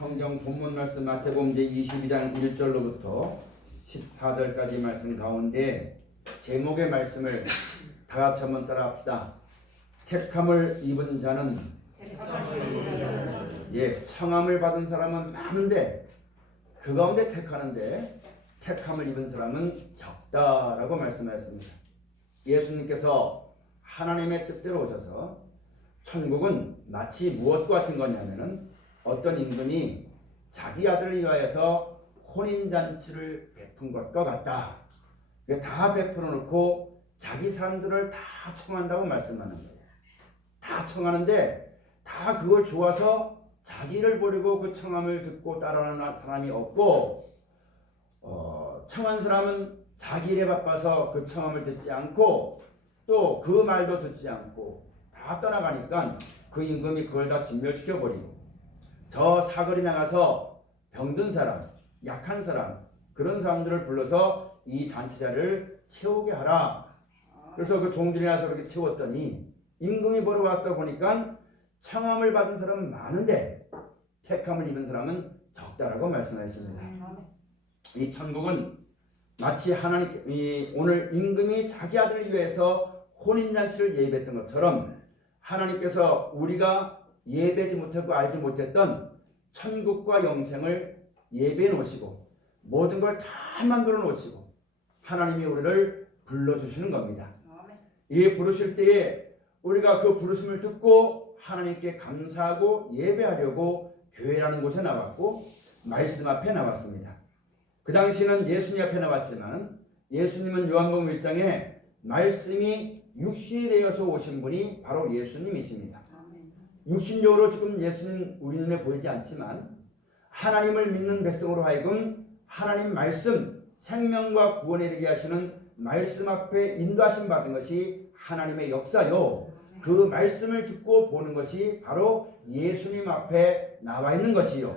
성경 본문 말씀 마태복음 제22장 1절로부터 14절까지 말씀 가운데 제목의 말씀을 다 같이 한번 따라합시다. 택함을 입은 자는 청함을 받은 사람은 많은데 그 가운데 택하는데 택함을 입은 사람은 적다라고 말씀하셨습니다. 예수님께서 하나님의 뜻대로 오셔서 천국은 마치 무엇과 같은 거냐면은 어떤 임금이 자기 아들을 위하여서 혼인잔치를 베푼 것과 같다. 다 베풀어 놓고 자기 사람들을 다 청한다고 말씀하는 거예요. 다 청하는데 다 그걸 좋아서 자기를 버리고 그 청함을 듣고 따라하는 사람이 없고 청한 사람은 자기 일에 바빠서 그 청함을 듣지 않고 또 그 말도 듣지 않고 다 떠나가니까 그 임금이 그걸 다 진멸시켜버리고 저 사거리 나가서 병든 사람, 약한 사람 그런 사람들을 불러서 이 잔치자를 채우게 하라. 그래서 그 종들이 와서 그렇게 채웠더니 임금이 보러 왔다 보니까 청함을 받은 사람은 많은데 택함을 입은 사람은 적다라고 말씀하셨습니다. 이 천국은 마치 하나님 오늘 임금이 자기 아들을 위해서 혼인잔치를 예배했던 것처럼 하나님께서 우리가 예배하지 못하고 알지 못했던 천국과 영생을 예배해 놓으시고 모든 걸 다 만들어 놓으시고 하나님이 우리를 불러주시는 겁니다. 이 부르실 때에 우리가 그 부르심을 듣고 하나님께 감사하고 예배하려고 교회라는 곳에 나왔고 말씀 앞에 나왔습니다. 그 당시에는 예수님 앞에 나왔지만 예수님은 요한복음 1장에 말씀이 육신이 되어서 오신 분이 바로 예수님이십니다. 육신적으로 지금 예수님 우리 눈에 보이지 않지만 하나님을 믿는 백성으로 하여금 하나님 말씀 생명과 구원에 이르게 하시는 말씀 앞에 인도하심 받은 것이 하나님의 역사요. 그 말씀을 듣고 보는 것이 바로 예수님 앞에 나와 있는 것이요.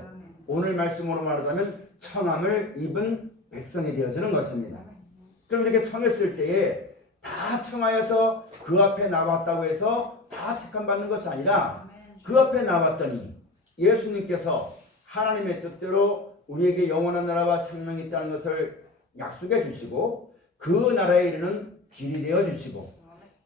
오늘 말씀으로 말하자면 청함을 입은 백성이 되어지는 것입니다. 그럼 이렇게 청했을 때에 다 청하여서 그 앞에 나왔다고 해서 다 택함 받는 것이 아니라 그 앞에 나왔더니 예수님께서 하나님의 뜻대로 우리에게 영원한 나라와 생명이 있다는 것을 약속해 주시고 그 나라에 이르는 길이 되어 주시고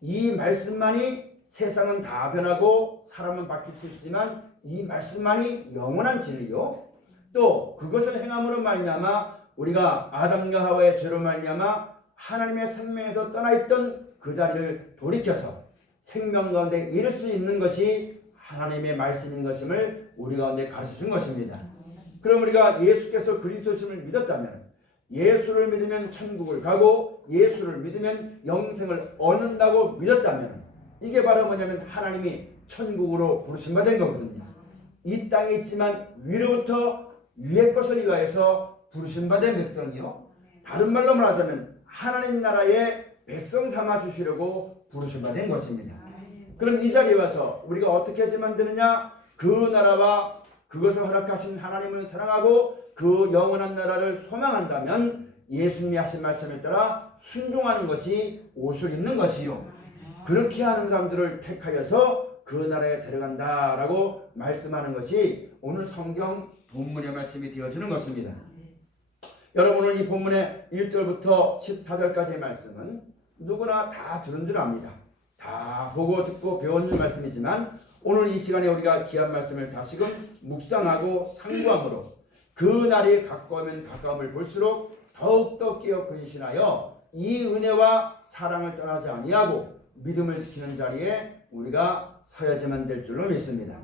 이 말씀만이 세상은 다 변하고 사람은 바뀔 수 있지만 이 말씀만이 영원한 진리요. 또 그것을 행함으로 말미암아 우리가 아담과 하와의 죄로 말미암아 하나님의 생명에서 떠나 있던 그 자리를 돌이켜서 생명 가운데 이룰 수 있는 것이 하나님의 말씀인 것임을 우리 가운데 가르쳐 준 것입니다. 그럼 우리가 예수께서 그리스도심을 믿었다면 예수를 믿으면 천국을 가고 예수를 믿으면 영생을 얻는다고 믿었다면 이게 바로 뭐냐면 하나님이 천국으로 부르심 받은 거거든요. 이 땅에 있지만 위로부터 위의 것을 위하여서 부르심 받은 백성이요. 다른 말로 말하자면 하나님 나라의 백성 삼아 주시려고 부르심 받은 것입니다. 그럼 이 자리에 와서 우리가 어떻게 하지만 되느냐? 그 나라와 그것을 허락하신 하나님을 사랑하고 그 영원한 나라를 소망한다면 예수님이 하신 말씀에 따라 순종하는 것이 옷을 입는 것이요. 그렇게 하는 사람들을 택하여서 그 나라에 데려간다라고 말씀하는 것이 오늘 성경 본문의 말씀이 되어지는 것입니다. 여러분 오늘 이 본문의 1절부터 14절까지의 말씀은 누구나 다 들은 줄 압니다. 다 보고 듣고 배웠는 말씀이지만 오늘 이 시간에 우리가 귀한 말씀을 다시금 묵상하고 상고함으로 그 날이 가까우면 가까움을 볼수록 더욱더 깨어 근신하여 이 은혜와 사랑을 떠나지 아니하고 믿음을 지키는 자리에 우리가 서야지만 될 줄로 믿습니다.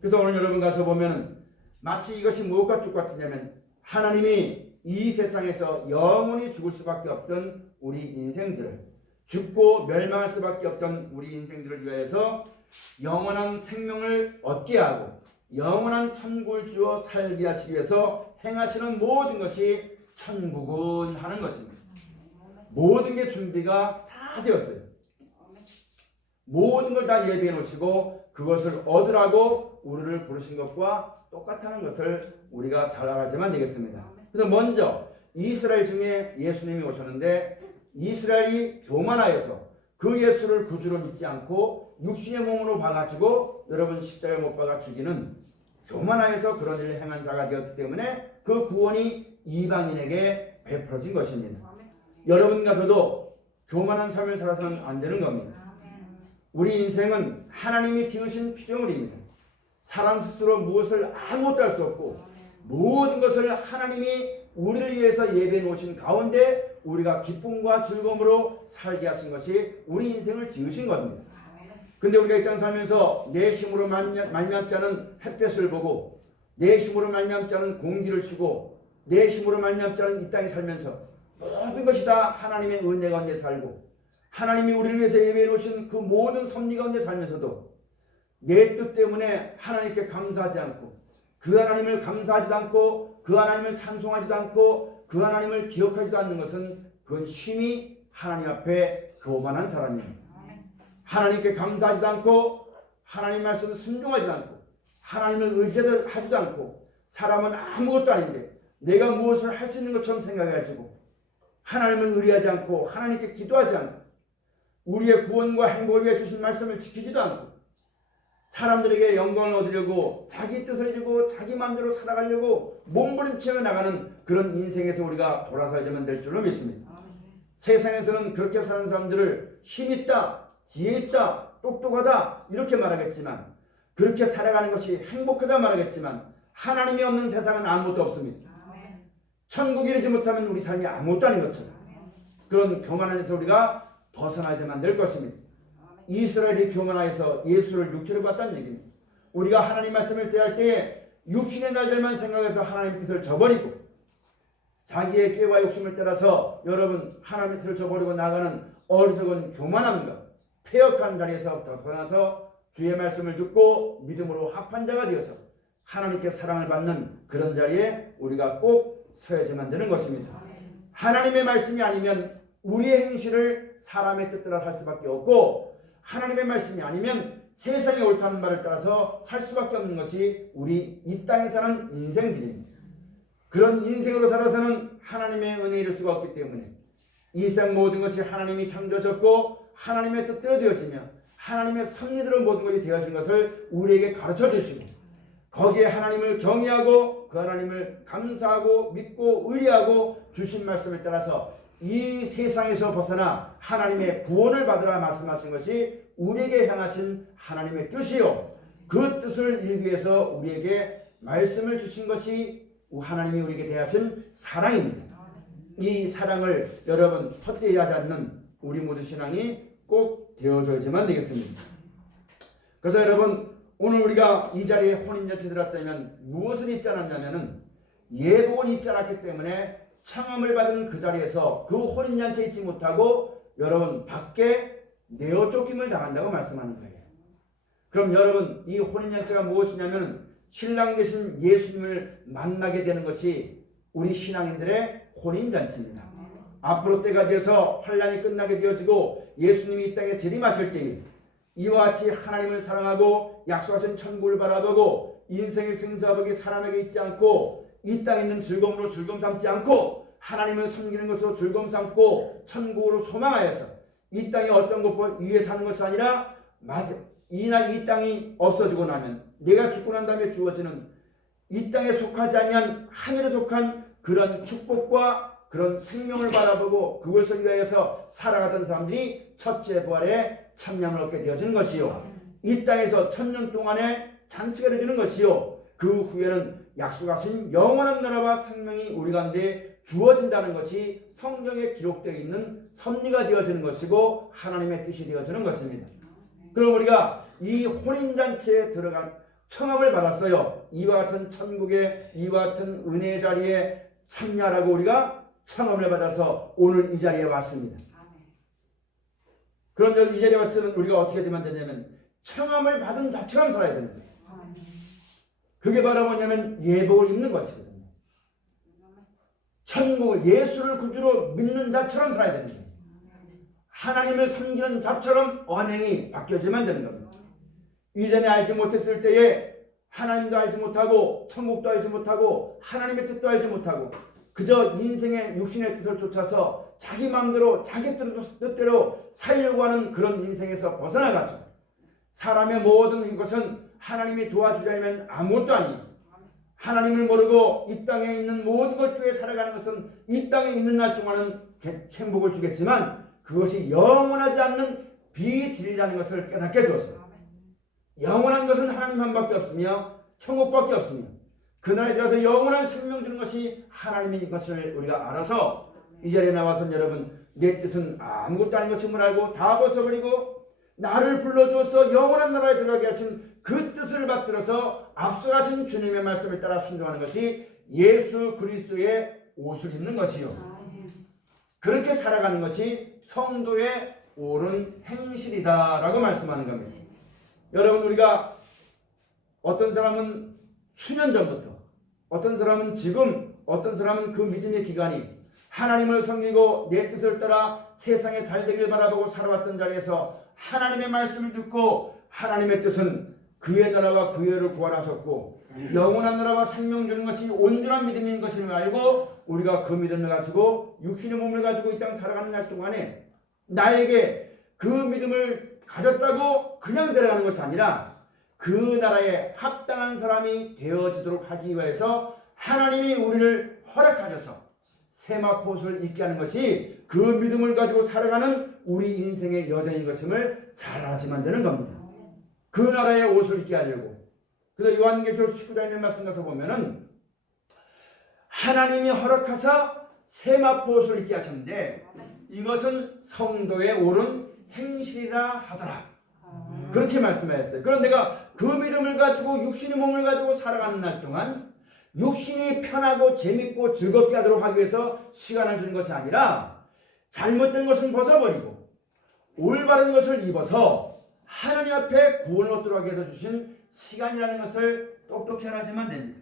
그래서 오늘 여러분 가서 보면 마치 이것이 무엇과 똑같으냐면 하나님이 이 세상에서 영원히 죽을 수밖에 없던 우리 인생들을 죽고 멸망할 수밖에 없던 우리 인생들을 위해서 영원한 생명을 얻게 하고 영원한 천국을 주어 살게 하시기 위해서 행하시는 모든 것이 천국은 하는 것입니다. 모든 게 준비가 다 되었어요. 모든 걸 다 예비해 놓으시고 그것을 얻으라고 우리를 부르신 것과 똑같다는 것을 우리가 잘 알아야만 되겠습니다. 그래서 먼저 이스라엘 중에 예수님이 오셨는데 이스라엘이 교만하여서 그 예수를 구주로 믿지 않고 육신의 몸으로 봐가지고 여러분 십자가에 못 박아 죽이는 교만하여서 그런 일을 행한 자가 되었기 때문에 그 구원이 이방인에게 베풀어진 것입니다. 여러분과 저도 교만한 삶을 살아서는 안 되는 겁니다. 우리 인생은 하나님이 지으신 피조물입니다. 사람 스스로 무엇을 아무것도 할 수 없고 모든 것을 하나님이 우리를 위해서 예배해 놓으신 가운데 우리가 기쁨과 즐거움으로 살게 하신 것이 우리 인생을 지으신 겁니다. 근데 우리가 이 땅 살면서 내 힘으로 말미암지 않은 햇볕을 보고 내 힘으로 말미암지 않은 공기를 쉬고 내 힘으로 말미암지 않은 이 땅에 살면서 모든 것이 다 하나님의 은혜 가운데 살고 하나님이 우리를 위해서 예배해 놓으신 그 모든 섭리 가운데 살면서도 내 뜻 때문에 하나님께 감사하지 않고 그 하나님을 감사하지도 않고 그 하나님을 찬송하지도 않고 그 하나님을 기억하지도 않는 것은 그건 심히 하나님 앞에 교만한 사람입니다. 하나님께 감사하지도 않고 하나님 말씀을 순종하지도 않고 하나님을 의지하지도 않고 사람은 아무것도 아닌데 내가 무엇을 할 수 있는 것처럼 생각해가지고 하나님을 의뢰하지 않고 하나님께 기도하지 않고 우리의 구원과 행복을 위해 주신 말씀을 지키지도 않고 사람들에게 영광을 얻으려고 자기 뜻을 이루고 자기 마음대로 살아가려고 몸부림치며 나가는 그런 인생에서 우리가 돌아서야만 될 줄로 믿습니다. 세상에서는 그렇게 사는 사람들을 힘있다, 지혜있다, 똑똑하다 이렇게 말하겠지만 그렇게 살아가는 것이 행복하다 말하겠지만 하나님이 없는 세상은 아무것도 없습니다. 천국에 이르지 못하면 우리 삶이 아무것도 아닌 것처럼 그런 교만한 데서 우리가 벗어나야만 될 것입니다. 이스라엘이 교만하여서 예수를 육체로 봤다는 얘기입니다. 우리가 하나님 말씀을 대할 때에 육신의 날들만 생각해서 하나님의 뜻을 저버리고 자기의 꾀와 욕심을 따라서 여러분 하나님의 뜻을 저버리고 나가는 어리석은 교만함과 패역한 자리에서 벗어나서 주의 말씀을 듣고 믿음으로 합한 자가 되어서 하나님께 사랑을 받는 그런 자리에 우리가 꼭 서야지만 되는 것입니다. 하나님의 말씀이 아니면 우리의 행실을 사람의 뜻대로 살 수밖에 없고 하나님의 말씀이 아니면 세상의 옳다는 말을 따라서 살 수밖에 없는 것이 우리 이 땅에 사는 인생들입니다. 그런 인생으로 살아서는 하나님의 은혜에 이를 수가 없기 때문에 이 세상 모든 것이 하나님이 창조하셨고 하나님의 뜻대로 되어지며 하나님의 섭리대로 모든 것이 되어진 것을 우리에게 가르쳐 주시고 거기에 하나님을 경외하고 그 하나님을 감사하고 믿고 의뢰하고 주신 말씀을 따라서 이 세상에서 벗어나 하나님의 구원을 받으라 말씀하신 것이 우리에게 향하신 하나님의 뜻이요 그 뜻을 이루기 위해서 우리에게 말씀을 주신 것이 하나님이 우리에게 대하신 사랑입니다. 이 사랑을 여러분 헛되이 하지 않는 우리 모두 신앙이 꼭 되어줘야지만 되겠습니다. 그래서 여러분 오늘 우리가 이 자리에 혼인잔치 들었다면 무엇을 입지 않았냐면은 예복을 입지 않았기 때문에 청함을 받은 그 자리에서 그 혼인잔치에 있지 못하고 여러분 밖에 내어 쫓김을 당한다고 말씀하는 거예요. 그럼 여러분 이 혼인잔치가 무엇이냐면 신랑 되신 예수님을 만나게 되는 것이 우리 신앙인들의 혼인잔치입니다. 앞으로 때가 되어서 환란이 끝나게 되어지고 예수님이 이 땅에 재림하실 때에 이와 같이 하나님을 사랑하고 약속하신 천국을 바라보고 인생의 생사복이 사람에게 있지 않고 이 땅에 있는 즐거움으로 즐거움 삼지 않고 하나님을 섬기는 것으로 즐거움 삼고 천국으로 소망하여서 이 땅에 어떤 것 위에 사는 것이 아니라 이 땅이 없어지고 나면 내가 죽고 난 다음에 주어지는 이 땅에 속하지 아니한 하늘에 속한 그런 축복과 그런 생명을 바라보고 그것을 위하여서 살아가던 사람들이 첫째 부활에 참여를 얻게 되어지는 것이요 이 땅에서 천년 동안의 잔치가 되어지는 것이요 그 후에는 약속하신 영원한 나라와 생명이 우리 가운데 주어진다는 것이 성경에 기록되어 있는 섭리가 되어지는 것이고 하나님의 뜻이 되어지는 것입니다. 그럼 우리가 이 혼인잔치에 들어간 청함을 받았어요. 이와 같은 천국의 이와 같은 은혜의 자리에 참여하라고 우리가 청함을 받아서 오늘 이 자리에 왔습니다. 그럼 이 자리에 왔으면 우리가 어떻게 하면 되냐면 청함을 받은 자처럼 살아야 되는 거예요. 그게 바로 뭐냐면 예복을 입는 것이거든요. 천국을 예수를 구주로 믿는 자처럼 살아야 되는 거예요. 하나님을 섬기는 자처럼 언행이 바뀌어지면 되는 겁니다. 이전에 알지 못했을 때에 하나님도 알지 못하고 천국도 알지 못하고 하나님의 뜻도 알지 못하고 그저 인생의 육신의 뜻을 쫓아서 자기 마음대로 자기 뜻대로 살려고 하는 그런 인생에서 벗어나가죠. 사람의 모든 것은 하나님이 도와주지 않으면 아무것도 아니에요. 하나님을 모르고 이 땅에 있는 모든 것 위에 살아가는 것은 이 땅에 있는 날 동안은 행복을 주겠지만 그것이 영원하지 않는 비진리라는 것을 깨닫게 해주었어요. 영원한 것은 하나님 한 밖에 없으며 천국밖에 없으며 그날에 들어서 영원한 생명 주는 것이 하나님인 것을 우리가 알아서 이 자리에 나와서 여러분 내 뜻은 아무것도 아닌 것임을 알고 다 벗어버리고 나를 불러주어서 영원한 나라에 들어가게 하신 그 뜻을 받들어서 앞서가신 주님의 말씀을 따라 순종하는 것이 예수 그리스도의 옷을 입는 것이요. 그렇게 살아가는 것이 성도의 옳은 행실이다라고 말씀하는 겁니다. 여러분 우리가 어떤 사람은 수년 전부터 어떤 사람은 지금 어떤 사람은 그 믿음의 기간이 하나님을 섬기고 내 뜻을 따라 세상에 잘되길 바라보고 살아왔던 자리에서 하나님의 말씀을 듣고 하나님의 뜻은 그의 나라와 그의 의를 구원하셨고 영원한 나라와 생명 주는 것이 온전한 믿음인 것을 알고 우리가 그 믿음을 가지고 육신의 몸을 가지고 이 땅 살아가는 날 동안에 나에게 그 믿음을 가졌다고 그냥 데려가는 것이 아니라 그 나라에 합당한 사람이 되어지도록 하기 위해서 하나님이 우리를 허락하셔서 세마포옷을 입게 하는 것이 그 믿음을 가지고 살아가는 우리 인생의 여정인 것임을 잘 알아지 만드는 겁니다. 그 나라의 옷을 입게 하려고. 그래서 요한계시록 19장의 말씀 가서 보면은 하나님이 허락하사 세마포옷을 입게 하셨는데 이것은 성도의 옳은 행실이라 하더라. 그렇게 말씀하셨어요. 그럼 내가 그 믿음을 가지고 육신의 몸을 가지고 살아가는 날 동안 육신이 편하고 재밌고 즐겁게 하도록 하기 위해서 시간을 주는 것이 아니라 잘못된 것은 벗어버리고 올바른 것을 입어서 하나님 앞에 구원을 얻도록 해서 주신 시간이라는 것을 똑똑히 알아야만 됩니다.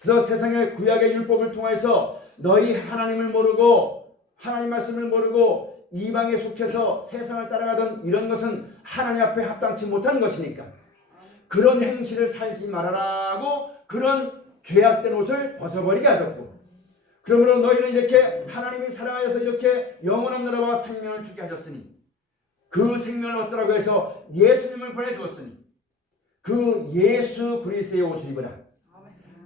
그래서 세상의 구약의 율법을 통해서 너희 하나님을 모르고 하나님 말씀을 모르고 이방에 속해서 세상을 따라가던 이런 것은 하나님 앞에 합당치 못한 것이니까 그런 행실을 살지 말아라고 그런 죄악된 옷을 벗어버리게 하셨고 그러므로 너희는 이렇게 하나님이 사랑하여서 이렇게 영원한 나라와 생명을 주게 하셨으니 그 생명을 얻더라고 해서 예수님을 보내주었으니 그 예수 그리스도의 옷을 입으라.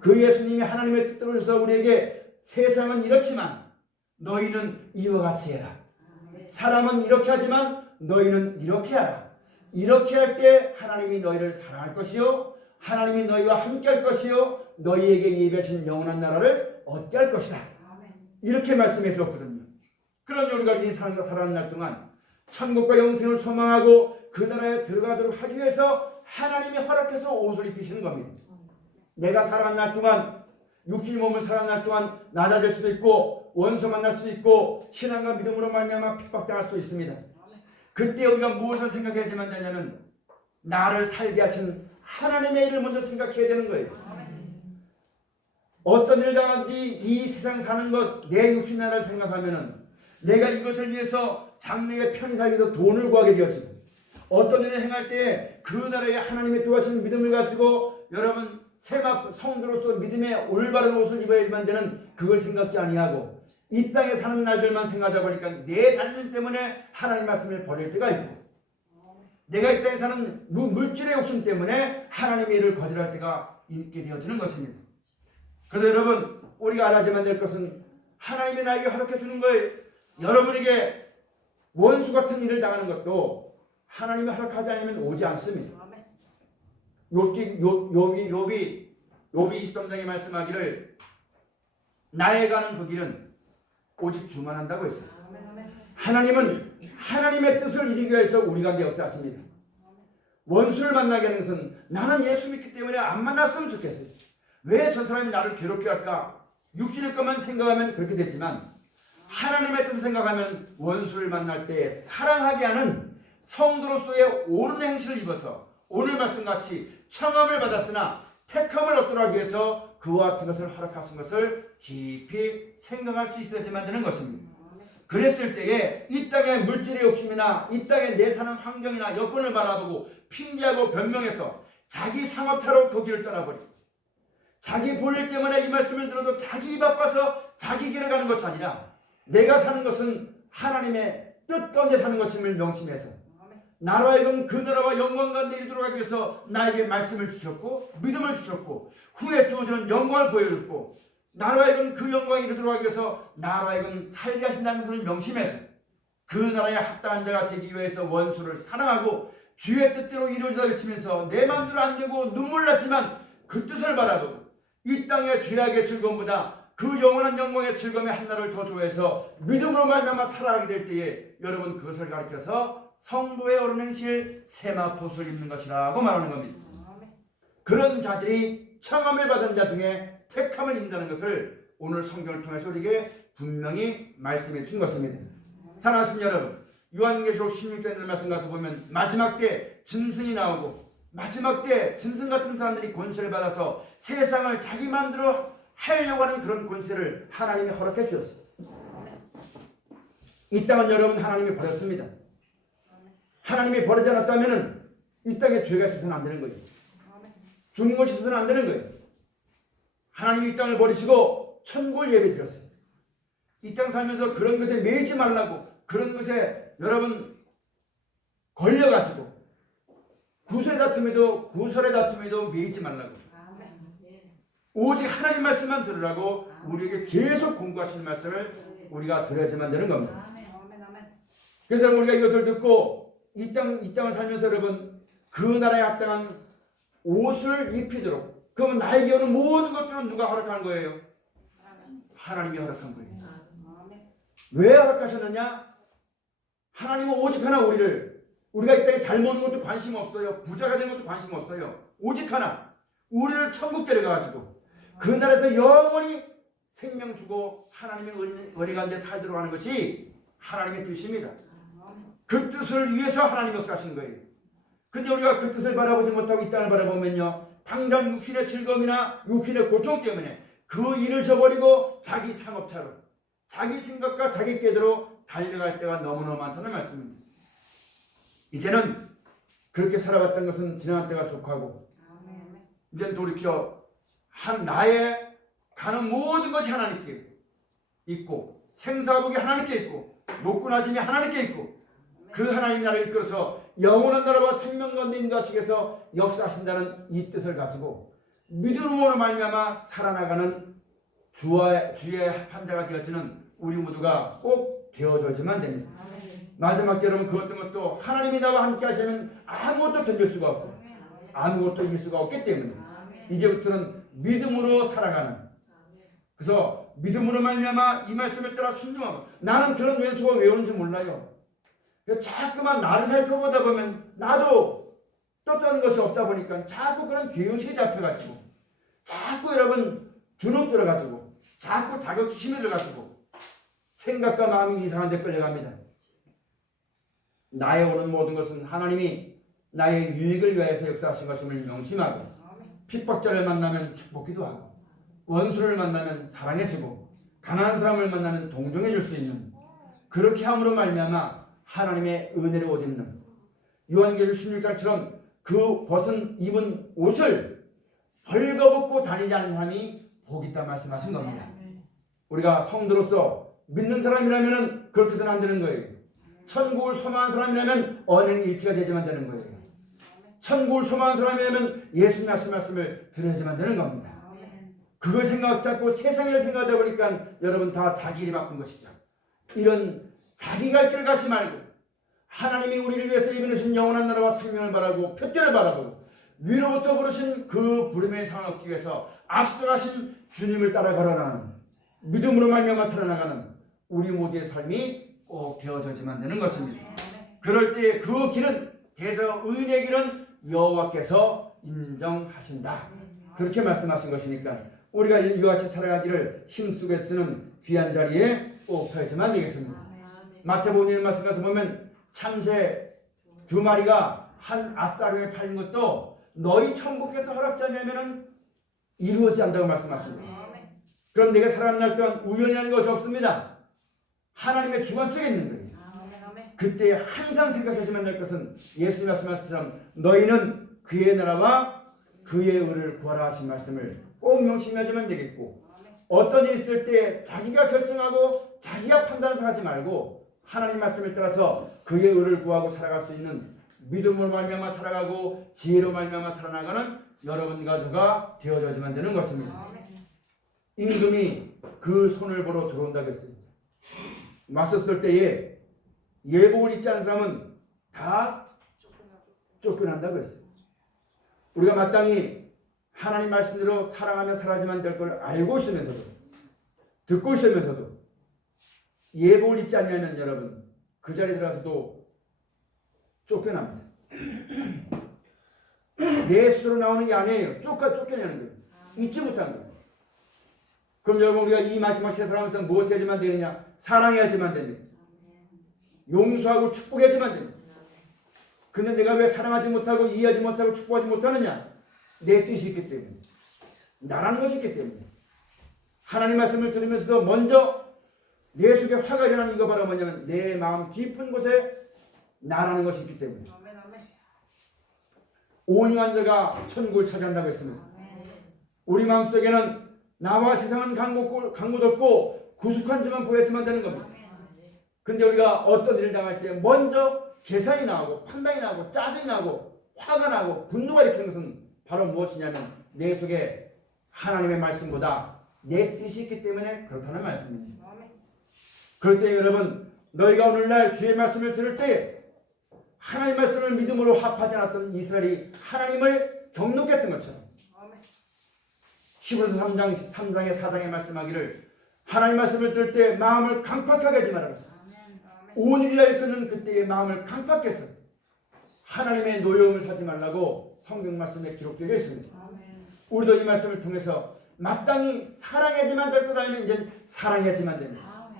그 예수님이 하나님의 뜻대로 해서 우리에게 세상은 이렇지만 너희는 이와 같이 해라. 사람은 이렇게 하지만 너희는 이렇게 하라. 이렇게 할 때 하나님이 너희를 사랑할 것이요 하나님이 너희와 함께 할 것이요 너희에게 예배하신 영원한 나라를 얻게 할 것이다. 이렇게 말씀해 주었거든요. 그러니 우리가 이 살아가는 날 동안 천국과 영생을 소망하고 그 나라에 들어가도록 하기 위해서 하나님이 허락해서 옷을 입히시는 겁니다. 내가 살아간 날 동안 육신의 몸을 살아간 날 동안 낮아질 수도 있고 원수 만날 수도 있고 신앙과 믿음으로 말미암아 핍박당할 수도 있습니다. 그때 우리가 무엇을 생각해야지만 되냐면 나를 살게 하신 하나님의 일을 먼저 생각해야 되는 거예요. 어떤 일을 당한지 이 세상 사는 것 내 육신 나라를 생각하면은 내가 이것을 위해서 장래에 편히 살기 위해서 돈을 구하게 되었지만 어떤 일을 행할 때 그 나라에 하나님의 도와주시는 믿음을 가지고 여러분 성도로서 믿음의 올바른 옷을 입어야만 되는 그걸 생각지 아니하고 이 땅에 사는 날들만 생각하다 보니까 내 자신 때문에 하나님 말씀을 버릴 때가 있고 내가 이 땅에 사는 물질의 욕심 때문에 하나님의 일을 거절할 때가 있게 되어지는 것입니다. 그래서 여러분 우리가 알아야만 될 것은 하나님이 나에게 허락해 주는 거예요. 여러분에게 원수 같은 일을 당하는 것도 하나님이 허락하지 않으면 오지 않습니다. 욥기 23장에 말씀하기를 나에 가는 그 길은 오직 주만 한다고 했어요. 하나님은 하나님의 뜻을 이루기 위해서 우리 가운데 역사하십니다. 원수를 만나게 하는 것은 나는 예수 믿기 때문에 안 만났으면 좋겠어요. 왜 저 사람이 나를 괴롭게 할까? 육신의 것만 생각하면 그렇게 되지만 하나님의 뜻을 생각하면 원수를 만날 때 사랑하게 하는 성도로서의 옳은 행실을 입어서 오늘 말씀같이 청함을 받았으나 택함을 얻도록 하기 위해서 그와 같은 것을 허락하신 것을 깊이 생각할 수 있어야지만 되는 것입니다. 그랬을 때에 이 땅의 물질의 욕심이나 이 땅의 내 사는 환경이나 여건을 바라보고 핑계하고 변명해서 자기 상업차로 그 길을 떠나버리고 자기 볼일 때문에 이 말씀을 들어도 자기 입 아파서 자기 길을 가는 것이 아니라 내가 사는 것은 하나님의 뜻 가운데 사는 것임을 명심해서 나로 하여금 그 나라와 영광 가운데 이르도록 하기 위해서 나에게 말씀을 주셨고 믿음을 주셨고 후에 주어지는 영광을 보여줬고 나로 하여금 그 영광에 이르도록 하기 위해서 나로 하여금 살게 하신다는 것을 명심해서 그 나라에 합당한 자가 되기 위해서 원수를 사랑하고 주의 뜻대로 이루어지다 외치면서 내 마음대로 안 되고 눈물 났지만 그 뜻을 바라보고 이 땅의 죄악의 즐거움보다 그 영원한 영광의 즐거움의 한나를 더 좋아해서 믿음으로 말미암아 살아가게 될 때에 여러분 그것을 가르쳐서 성도의 어른 행실 세마포를 입는 것이라고 말하는 겁니다. 그런 자들이 청함을 받은 자 중에 택함을 입는다는 것을 오늘 성경을 통해서 우리에게 분명히 말씀해 준 것입니다. 사랑하신 여러분, 요한계시록 16장의 말씀 가서 보면 마지막 때 짐승이 나오고 마지막 때 짐승 같은 사람들이 권세를 받아서 세상을 자기 마음대로 하려고 하는 그런 권세를 하나님이 허락해 주셨어요. 이 땅은 여러분 하나님이 버렸습니다. 하나님이 버리지 않았다면 이 땅에 죄가 있어서는 안 되는 거예요. 죽는 것이 있어서는 안 되는 거예요. 하나님이 이 땅을 버리시고 천국을 예배 드렸어요. 이 땅 살면서 그런 것에 매이지 말라고, 그런 것에 여러분 걸려가지고 구설의 다툼에도 매이지 말라고, 오직 하나님 말씀만 들으라고 우리에게 계속 공부하시는 말씀을 우리가 들어야지만 되는 겁니다. 그래서 우리가 이것을 듣고 이 땅을 살면서 여러분 그 나라에 합당한 옷을 입히도록, 그러면 나에게 오는 모든 것들은 누가 허락하는 거예요? 하나님이 허락한 거예요. 왜 허락하셨느냐? 하나님은 오직 하나 우리가 이 땅에 잘 먹는 것도 관심 없어요. 부자가 되는 것도 관심 없어요. 오직 하나 우리를 천국 데려가가지고 그 나라에서 영원히 생명 주고 하나님의 은혜 가운데 살도록 하는 것이 하나님의 뜻입니다. 그 뜻을 위해서 하나님이 역사하신 거예요. 근데 우리가 그 뜻을 바라보지 못하고 이 땅을 바라보면요, 당장 육신의 즐거움이나 육신의 고통 때문에 그 일을 저버리고 자기 상업차로 자기 생각과 자기 꾀대로 달려갈 때가 너무너무 많다는 말씀입니다. 이제는 그렇게 살아왔던 것은 지나간 때가 족하고 이제는 돌이켜 나의 가는 모든 것이 하나님께 있고 생사복이 하나님께 있고 높고 낮음이 하나님께 있고 그 하나님 나라를 이끌어서 영원한 나라와 생명 가운데 인도하시겠어 역사하신다는 이 뜻을 가지고 믿음으로 말미암아 살아나가는 주의 합한 자가 되어지는 우리 모두가 꼭 되어져야지만 됩니다. 마지막 때 여러분 그 어떤 것도 하나님이 나와 함께 하시면 아무것도 던질 수가 없고 아무것도 이길 수가 없기 때문에 이제부터는 믿음으로 살아가는, 그래서 믿음으로 말미암아 이 말씀을 따라 순종하고, 나는 그런 왼수가 왜 오는지 몰라요. 자꾸만 나를 살펴보다 보면 나도 떴다는 것이 없다 보니까 자꾸 그런 죄의식이 잡혀가지고 자꾸 여러분 주눅 들어가지고 자꾸 자격지심이 들어가지고 생각과 마음이 이상한 데 끌려갑니다. 나에 오는 모든 것은 하나님이 나의 유익을 위하여서 역사하신 것임을 명심하고 핍박자를 만나면 축복기도 하고 원수를 만나면 사랑해주고 가난한 사람을 만나면 동정해줄 수 있는, 그렇게 함으로 말미암아 하나님의 은혜를 옷 입는 요한계시록 16장처럼 그 입은 옷을 벌거벗고 다니지 않는 사람이 복이 있다 말씀하신 겁니다. 우리가 성도로서 믿는 사람이라면 그렇게 해서는 안 되는 거예요. 천국을 소망하는 사람이라면 언행 일치가 되지만 되는 거예요. 천국을 소망하는 사람이라면 예수님 말씀을 들어야지만 되는 겁니다. 그걸 생각 잡고 세상을 생각하다 보니까 여러분 다 자기 일이 바쁜 것이죠. 이런 자기 갈 길 가지 말고 하나님이 우리를 위해서 이루신 영원한 나라와 생명을 바라고 표대를 바라보고 위로부터 부르신 그 부름의 상을 얻기 위해서 앞서가신 주님을 따라 걸어가는, 믿음으로 말미암아 살아나가는 우리 모두의 삶이 꼭 되어져야지만 되는 것입니다. 그럴 때 그 길은 대저 의인의 길은 여호와께서 인정하신다, 그렇게 말씀하신 것이니까 우리가 이와 같이 살아가기를 힘쓰게 쓰는 귀한 자리에 꼭 서야지만 되겠습니다. 마태복음 말씀 가서 보면 참새 2마리가 한 앗사료에 팔린 것도 너희 천국에서 허락지 않으면 이루어지지 않는다고 말씀하십니다. 그럼 내가 살아날 동안 우연이라는 것이 없습니다. 하나님의 주관 속에 있는 거예요. 그때 항상 생각하지만 될 것은 예수님 말씀하신 것처럼 너희는 그의 나라와 그의 의를 구하라 하신 말씀을 꼭 명심하지만 되겠고, 어떤 일이 있을 때 자기가 결정하고 자기가 판단을 하지 말고 하나님 말씀을 따라서 그의 의를 구하고 살아갈 수 있는 믿음으로 말미암아 살아가고 지혜로 말미암아 살아나가는 여러분과 저가 되어져야지만 되는 것입니다. 임금이 그 손을 보러 들어온다고 했습니다. 맞섰을 때에 예복을 입지 않은 사람은 다 쫓겨난다고 했어요. 우리가 마땅히 하나님 말씀대로 사랑하며 살아야지만 될 걸 알고 있으면서도 듣고 있으면서도 예복을 입지 않냐면 여러분 그 자리에 들어가서도 쫓겨납니다. 내 스스로 나오는 게 아니에요. 쫓겨내는 거예요. 잊지 못한 거예요. 그럼 여러분 우리가 이 마지막 시대 살아가면서 무엇 해야지만 되느냐? 사랑해야지만 됩니다. 용서하고 축복해야지만 됩니다. 근데 내가 왜 사랑하지 못하고 이해하지 못하고 축복하지 못하느냐? 내 뜻이 있기 때문에. 나라는 것이 있기 때문에. 하나님 말씀을 들으면서도 먼저 내 속에 화가 일어나는 이거 바로 뭐냐면 내 마음 깊은 곳에 나라는 것이 있기 때문에. 온유한 자가 천국을 차지한다고 했습니다. 우리 마음속에는 나와 세상은 강고덥고 구숙한 자만 보여야지만 되는 겁니다. 근데 우리가 어떤 일을 당할 때 먼저 계산이 나오고 판단이 나오고 짜증이 나고 화가 나고 분노가 일으키는 것은 바로 무엇이냐면 내 속에 하나님의 말씀보다 내 뜻이 있기 때문에 그렇다는 말씀입니다. 그럴 때 여러분 너희가 오늘날 주의 말씀을 들을 때 하나님 말씀을 믿음으로 합하지 않았던 이스라엘이 하나님을 경록했던 것처럼 히브리서 3장의 4장에 말씀하기를 하나님 말씀을 들을 때 마음을 강팍하게 하지 말아라. 온유리라 일컫는 그때의 마음을 강팍해서 하나님의 노여움을 사지 말라고 성경 말씀에 기록되어 있습니다. 우리도 이 말씀을 통해서 마땅히 사랑해야지만 될 것 아니면 이제 사랑해야지만 됩니다.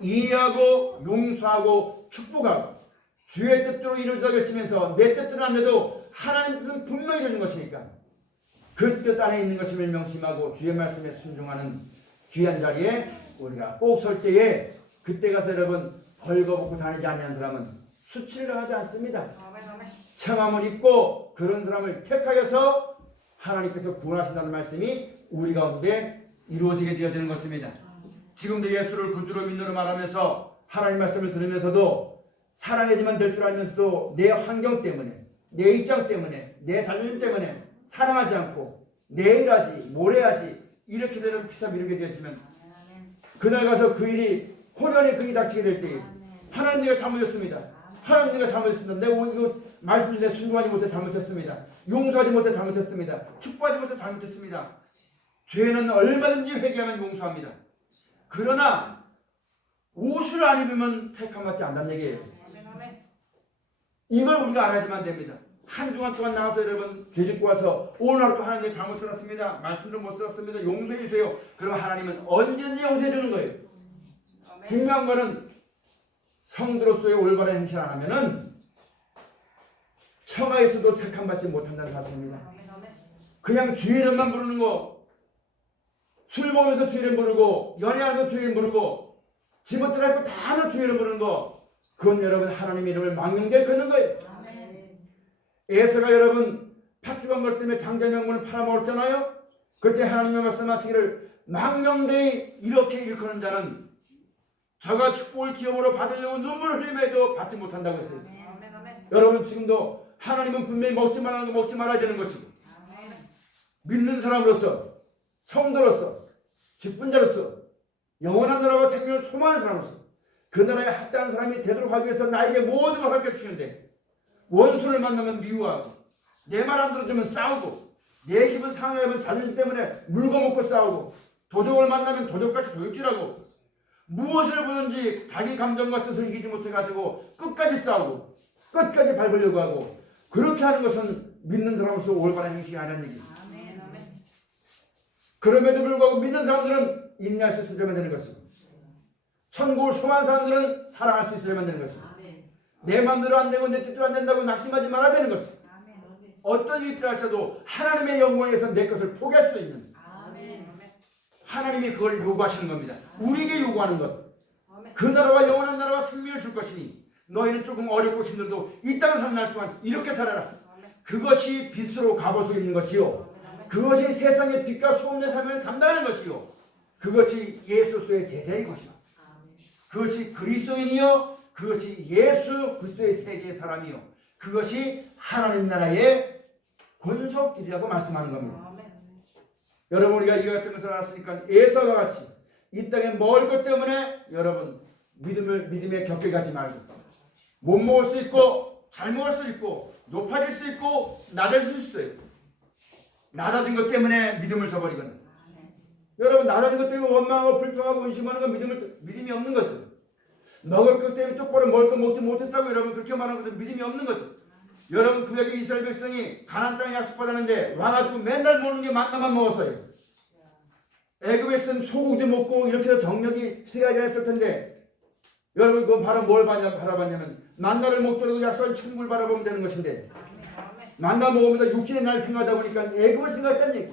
이해하고 용서하고 축복하고 주의 뜻대로 이루어지라고 외치면서 내 뜻대로 안 돼도 하나님 뜻은 분명히 이루어지는 것이니까 그 뜻 안에 있는 것임을 명심하고 주의 말씀에 순종하는 귀한 자리에 우리가 꼭 설 때에 그때 가서 여러분 벌거벗고 다니지 않는 사람은 수치를 당하지 않습니다. 청함을 입고 그런 사람을 택하여서 하나님께서 구원하신다는 말씀이 우리 가운데 이루어지게 되어지는 것입니다. 지금도 예수를 구주로 믿노로 말하면서 하나님 말씀을 들으면서도 사랑해야지만 될 줄 알면서도 내 환경 때문에 내 입장 때문에 내 자존심 때문에 사랑하지 않고 내일 하지 모레 하지 이렇게 되는 피차 미루게 되어지면 그날 가서 그 일이 혼연의 그이 닥치게 될 때에 하나님 내가 잘못했습니다. 하나님 내가 잘못했습니다. 내가 이거 말씀을 내 순종하지 못해 잘못했습니다. 용서하지 못해 잘못했습니다. 축복하지 못해 잘못했습니다. 죄는 얼마든지 회개하면 용서합니다. 그러나 옷을 안 입으면 택함받지 않는다는 얘기예요. 이걸 우리가 알아야지만 됩니다. 한 주간 동안 나가서 여러분 죄짓고 와서 오늘 하루 또 하나님 잘못 들었습니다. 말씀도 못 들었습니다. 용서해 주세요. 그럼 하나님은 언제든지 용서해 주는 거예요. 중요한 거는 성도로서의 올바른 행실 안 하면은 청하에서도 택함받지 못한다는 사실입니다. 그냥 주의 이름만 부르는 거, 술 먹으면서 주의 이름 부르고 연애하면서 주의 이름 부르고 지멋대로 할 거 다 하면 주의 이름 부르는 거, 그건 여러분 하나님의 이름을 망령되게 걷는 거예요. 에서가 여러분 팥죽한 것 때문에 장자 명분을 팔아먹었잖아요. 그때 하나님의 말씀하시기를 망령되이 이렇게 일컫는 자는 저가 축복을 기업으로 받으려고 눈물을 흘림에도 받지 못한다고 했어요. 여러분 지금도 하나님은 분명히 먹지 말라는 거 먹지 말아야 되는 것이고 믿는 사람으로서 성도로서 직분자로서 영원한 나라와 생명을 소망하는 사람으로서 그 나라에 합당한 사람이 되도록 하기 위해서 나에게 모든 걸 허락해 주시는데 원수를 만나면 미워하고 내 말 안 들어주면 싸우고 내 기분 상하면 자존심 때문에 물거먹고 싸우고 도적을 만나면 도적같이 도둑질하고 무엇을 보든지 자기 감정과 뜻을 이기지 못해가지고 끝까지 싸우고 끝까지 밟으려고 하고 그렇게 하는 것은 믿는 사람으로서 올바른 행실이 아니라는 얘기입니다. 그럼에도 불구하고 믿는 사람들은 인내할 수 있어야만 되는 것이고 천국을 소망하는 사람들은 사랑할 수 있어야만 되는 것이고 내 맘대로 안 되고 내 뜻대로 안 된다고 낙심하지 말아야 되는 것이고 어떤 일을 할지라도 하나님의 영광에 위해서 내 것을 포기할 수 있는 하나님이 그걸 요구하시는 겁니다. 우리에게 요구하는 것. 그 나라와 영원한 나라와 생명을 줄 것이니 너희는 조금 어렵고 힘들도 이 땅을 사는 날 동안 이렇게 살아라. 그것이 빛으로 갑옷으로 입는 것이요. 그것이 세상의 빛과 소금의 삶을 감당하는 것이요. 그것이 예수의 제자의 것이요. 그것이 그리스도인이요. 그것이 예수 그리스도의 세계의 사람이요. 그것이 하나님 나라의 권속길이라고 말씀하는 겁니다. 여러분 우리가 이 같은 것을 알았으니까 에사와 같이 이 땅에 먹을 것 때문에 여러분 믿음의 격길 가지 말고 못 먹을 수 있고 잘 먹을 수 있고 높아질 수 있고 낮아질 수 있어요. 낮아진 것 때문에 믿음을 저버리거든. 여러분 낮아진 것 때문에 원망하고 불평하고 의심하는 건 믿음이 없는 거죠. 먹을 것 때문에 똑바로 먹을 거 먹지 못했다고 여러분 그렇게 말하는 것은 믿음이 없는 거죠. 여러분 구약의 이스라엘 백성이 가나안 땅에 약속받았는데 와가지고 맨날 먹는 게 만나만 먹었어요. 애굽에서는 소고기도 먹고 이렇게 해서 정력이 쇠하지 않았을 텐데 여러분 그거 바로 뭘 바라봤냐면 만나를 먹더라도 약속한 천국을 바라보면 되는 것인데 만나 먹으면서 육신의 날 생각하다 보니까 애굽을 생각했다는 얘기.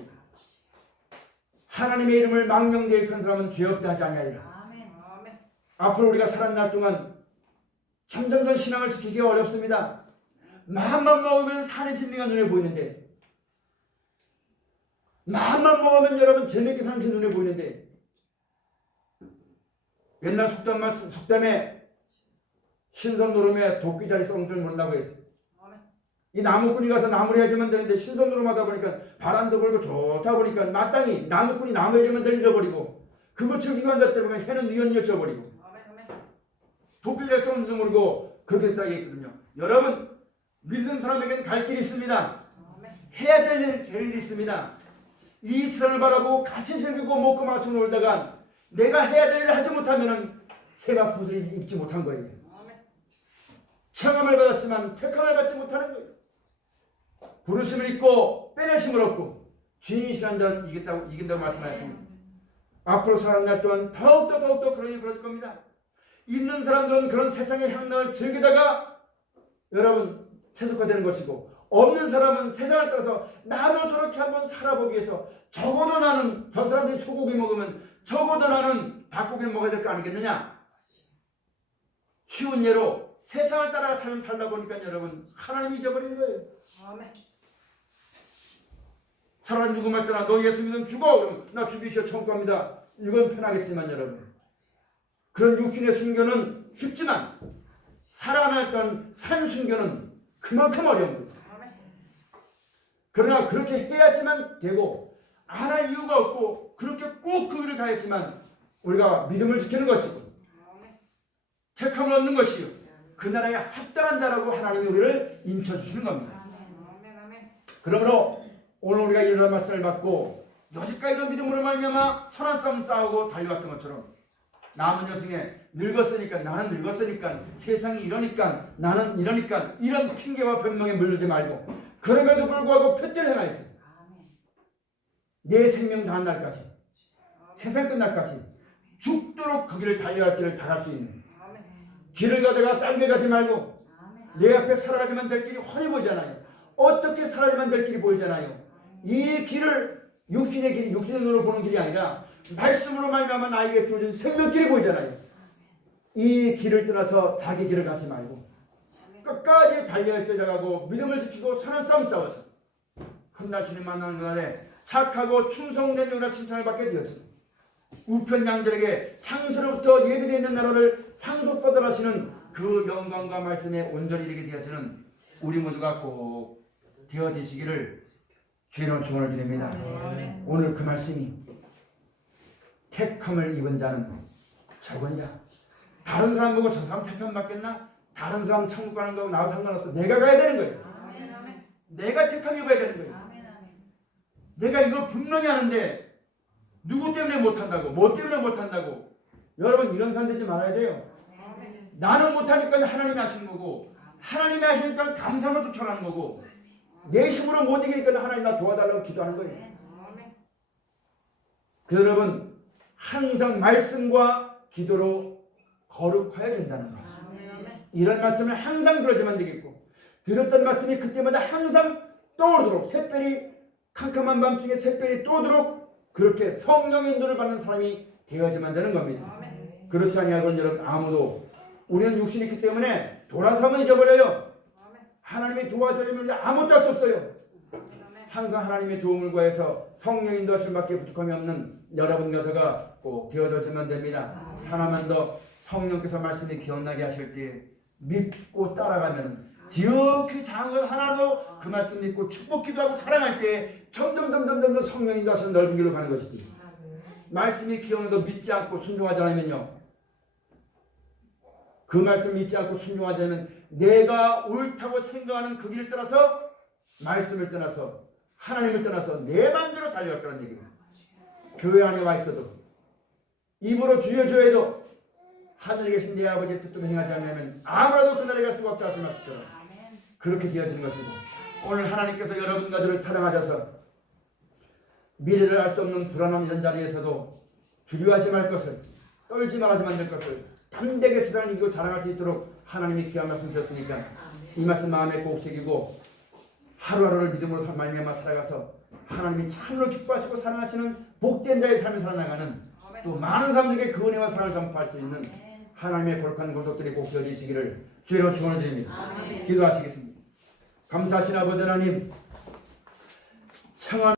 하나님의 이름을 망령되이 일컫는 사람은 죄 없다 하지 아니하리라. 앞으로 우리가 살아난 날 동안 점점점 신앙을 지키기 어렵습니다. 마음만 먹으면 산의 진리가 눈에 보이는데 마음만 먹으면 여러분 재밌게 사는 게 눈에 보이는데 옛날 속담에 신선노름에 도끼자리 썩는 줄 모른다고 했어요. 이 나무꾼이 가서 나무를 해야지만 되는데 신선노름 하다 보니까 바람도 불고 좋다 보니까 마땅히 나무꾼이 나무 해야지만 될 잃어버리고 그거 즐기고 앉았다 보니까 해는 뉘엿뉘엿져버리고 도끼자리 썩는 줄 모르고 그렇게 됐다고 했거든요. 여러분 믿는 사람에겐 갈 길이 있습니다. 해야 될 일이 있습니다. 이 세상을 바라보고 같이 즐기고 먹고 마시고 놀다가 내가 해야 될 일을 하지 못하면 세마포를 입지 못한 거예요. 청함을 받았지만 택함을 받지 못하는 거예요. 부르심을 입고 빼내심을 얻고 진실한 자는 이긴다고 말씀하셨습니다. 앞으로 살아난 날 동안 더욱더 그런 일이 벌어질 겁니다. 있는 사람들은 그런 세상의 향락을 즐기다가 여러분 세속화되는 것이고 없는 사람은 세상을 따라서 나도 저렇게 한번 살아보기 위해서 적어도 나는 저 사람들이 소고기 먹으면 적어도 나는 닭고기를 먹어야 될 거 아니겠느냐. 쉬운 예로 세상을 따라 삶을 살다 보니까 여러분 하나님 잊어버리는 거예요. 차라리 누구 말 때나 너 예수 믿으면 죽어. 그러면 나 죽이시오 청구합니다. 이건 편하겠지만 여러분 그런 육신의 순교는 쉽지만 살아날 땐 산 순교는 그만큼 어려운 거죠. 그러나 그렇게 해야지만 되고 안 할 이유가 없고 그렇게 꼭 그 길을 가야지만 우리가 믿음을 지키는 것이고 택함을 얻는 것이요 그 나라에 합당한 자라고 하나님이 우리를 인쳐주시는 겁니다. 그러므로 오늘 우리가 이런 말씀을 받고 여지까지 이런 믿음으로 말미암아 선한 싸움 싸우고 달려왔던 것처럼 남은 여생에 늙었으니까 나는 늙었으니까 세상이 이러니까 나는 이러니까 이런 핑계와 변명에 물들지 말고 그럼에도 불구하고 표대를 행하였어요. 내 생명 다한 날까지 세상 끝날까지 죽도록 그 길을 달려갈 길을 다갈 수 있는 길을 가다가 딴 길 가지 말고 내 앞에 살아가지만 될 길이 훤히 보이잖아요. 어떻게 살아가지만 될 길이 보이잖아요. 이 길을 육신의 길이 육신의 눈으로 보는 길이 아니라 말씀으로 말미암아 나에게 주어진 생명길이 보이잖아요. 이 길을 떠나서 자기 길을 가지 말고 끝까지 달려야 끌려가고 믿음을 지키고 선한 싸움 싸워서 훗날 주님 만나는 그날에 착하고 충성된 영이라 칭찬을 받게 되었습니다. 우편양들에게 창세로부터 예비되어 있는 나라를 상속받으라 하시는 그 영광과 말씀에 온전히 이르게 되어지는 우리 모두가 꼭 되어지시기를 주의 축원을 드립니다. 오늘 그 말씀이 택함을 입은 자는 저건이다. 다른 사람 보고 저 사람 택함 받겠나? 다른 사람 천국 가는 거하고 나하고 상관없어. 내가 가야 되는 거예요. 내가 택함 입어야 되는 거예요. 내가 이걸 분명히 아는데 누구 때문에 못한다고 뭐 때문에 못한다고 여러분 이런 사람 되지 말아야 돼요. 나는 못하니까 하나님이 하시는 거고 하나님이 하시니까 감사로 쫓아가는 거고 내 힘으로 못 이기니까 하나님 나 도와달라고 기도하는 거예요. 여러분 항상 말씀과 기도로 거룩해야 된다는 거예요. 이런 말씀을 항상 들어야만 되겠고 들었던 말씀이 그때마다 항상 떠오르도록 새별이 캄캄한 밤중에 새별이 떠오르도록 그렇게 성령의 인도를 받는 사람이 되어야만 되는 겁니다. 그렇지 아니하고는 여러분 아무도 우리는 육신이 있기 때문에 돌아서면 잊어버려요. 하나님이 도와주려면 아무것도 할 수 없어요. 항상 하나님의 도움을 구해서 성령의 인도하심밖에 부족함이 없는 여러분과 저가 꼭 되어져야만 됩니다. 하나만 더 성령께서 말씀이 기억나게 하실 때 믿고 따라가면 지극히 작은 것 하나도 그 말씀 믿고 축복 기도하고 자랑할 때 점점 성령이 인도하시는 넓은 길로 가는 것이지. 말씀이 기억나도 믿지 않고 순종하지 않으면요, 그 말씀 믿지 않고 순종하지 않으면 내가 옳다고 생각하는 그 길을 떠나서, 말씀을 떠나서, 하나님을 떠나서 내 맘대로 달려갈 거라는 얘기입니다. 교회 안에 와 있어도 입으로 주여 주여 해도 하늘에 계신 내 아버지의 뜻대로 행하지 않으면 아무라도 그날에 갈 수가 없다 하신 말씀처럼 그렇게 되어지는 것이고, 오늘 하나님께서 여러분과 저를 사랑하셔서 미래를 알 수 없는 불안함 이런 자리에서도 두려워하지 말 것을, 떨지 말아지 만들 것을, 담대하게 세상을 이기고 자랑할 수 있도록 하나님이 귀한 말씀 주셨으니까 이 말씀 마음에 꼭 새기고 하루하루를 믿음으로 말미암아 살아가서 하나님이 참으로 기뻐하시고 사랑하시는 복된 자의 삶을 살아나가는, 또 많은 사람들에게 그 은혜와 사랑을 전파할 수 있는 하나님의 거룩한 권속들이 꼭 되어지시기를 주의로 축원을 드립니다. 기도하시겠습니다. 감사하신 아버지 하나님, 청한